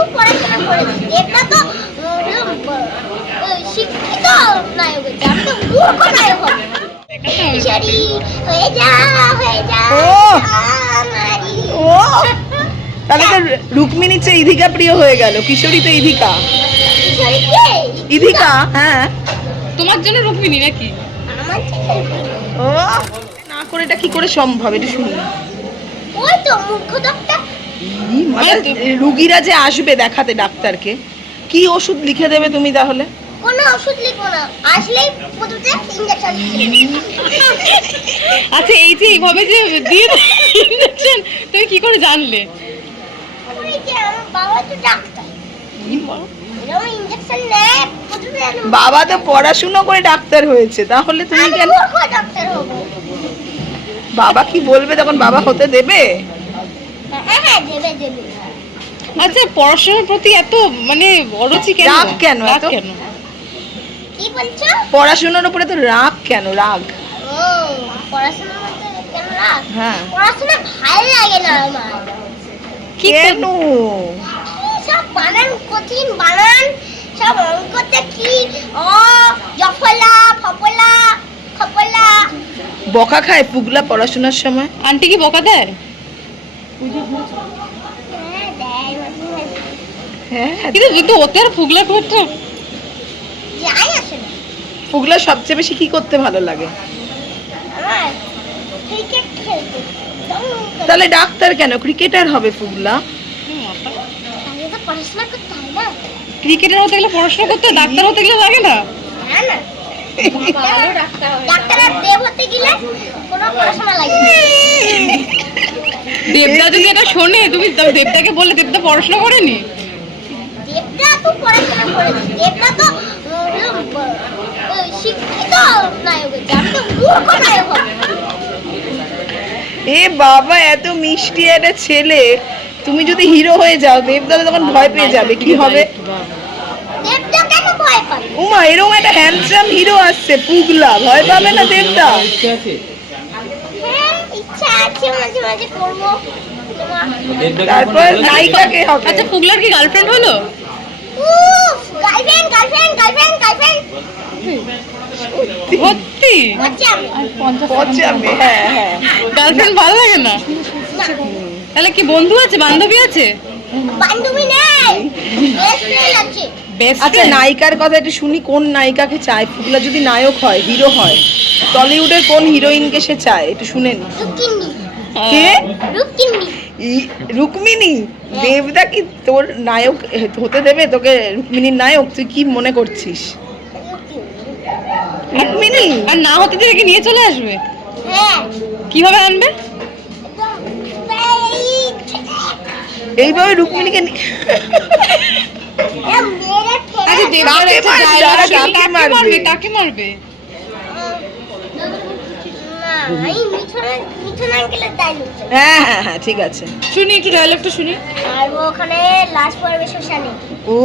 তো পড়াশোনা করেছে দেবটা তো শিক্ষিত নায়ক হয়েছে আমি তো মূর্খ নায়ক হবে কিশোরী হয়ে যা হয়ে যা ও! ও! তাহলে তো রুক্মিণীর চেয়ে ইধিকা প্রিয় হয়ে গেল কিশোরী তো ইধিকা। ইধিকা হ্যাঁ। তোমার জন্য রুক্মিণী নাকি? ও! না করে এটা কি করে সম্ভব এটা শুনি ওই তো মূর্খ ডাক্তার মানে রুগীরা যে আসবে দেখাতে ডাক্তারকে কি ওষুধ লিখে দেবে তুমি তাহলে? কোনো ওষুধ লিখব না। আসলেই প্রথমে ইঞ্জেকশন আচ্ছা এই যে এইভাবে যে দিয়ে তুমি কি করে জানলে? বাবা তো ডাক্তার। বাবা তো পড়াশুনো করে ডাক্তার হয়েছে তাহলে তুমি কেন মূর্খ ডাক্তার হব। বাবা কি বলবে তখন? বাবা হতে দেবে? আচ্ছা পড়াশোনার প্রতি এত মানে অরুচি কেন? রাগ কেন রাগ এত? কেন? কি বলছো? পড়াশোনার উপরে তো রাগ কেন? রাগ। ও পড়াশোনা করতে কেন রাগ? হ্যাঁ। পড়াশোনা ভালো লাগে না আমার। কেন? সব বানান কঠিন বানান সব অঙ্কতে কি? অ জফলা ফপলা খপলা বকা খায় পুগলা পড়াশোনার সময়? আন্টি কি বকা দেয় হ্যাঁ দেয় মাঝে মাঝে। হ্যাঁ কিন্তু কিন্তু ওতে আর ফুগলা করতে? পুগলা সবচেয়ে বেশি কি করতে ভালো লাগে। তাহলে ডাক্তার কেন? ক্রিকেটার হবে করতে হয় না। ক্রিকেটার হতে গেলে পড়াশোনা করতে ডাক্তার হতে গেলে লাগে না? না না। ডাক্তার দেব হতে গেলে কোনো পড়াশোনা লাগে না। দেবদা যদি এটা শোনে তুমি তো- দেবদাকে বলে দেবদা পড়াশোনা করেনি? দেবটা তো পড়াশোনা তো উম, উম, শিক্ষিত নায়ক আমি তো মূর্খ নায়ক এ বাবা এত মিষ্টি একটা ছেলে। তুমি যদি হিরো হয়ে যাও দেবদাদা তখন ভয় পেয়ে যাবে। কি হবে? উমা এরকম একটা হ্যান্ডসাম হিরো আসছে পুগলা। ভয় পাবে না দেবদা? তারপর নায়িকাকে আচ্ছা ফুগলার কি গার্লফ্রেন্ড হলো? গার্লফ্রেন্ড গার্লফ্রেন্ড গার্লফ্রেন্ড গার্লফ্রেন্ড সত্যি? হচ্ছে আমি। পচাবে হ্যাঁ হ্যাঁ। গার্লফ্রেন্ড ভালো লাগে না? তাহলে কি বন্ধু আছে বান্ধবী আছে? বান্ধবী নেই। আচ্ছা নায়িকার কথা একটু শুনি কোন নায়িকাকে চায়? পুগলা যদি নায়ক হয় হিরো হয় টলিউডের কোন হিরোইনকে সে চায়? একটু শুনে নি। রুকিন্নি কে? রুকিন্নি ই- রুক্মিণী? দেবদা কি তোর নায়ক হতে দেবে তোকে রুক্মিণীর নায়ক? তুই কি মনে করছিস? রুক্মিণী। আর না হতে দিলে কি নিয়ে চলে আসবে? হ্যাঁ। কীভাবে আনবে? এইভাবে আচ্ছা দেবদার একটা মারবে? মারবে? মারবে? হ্যাঁ হ্যাঁ হ্যাঁ ঠিক আছে। শুনি একটু ডায়লগটা শুনি। আর ওখানে লাস্ট পর্বে শ্মশানে ও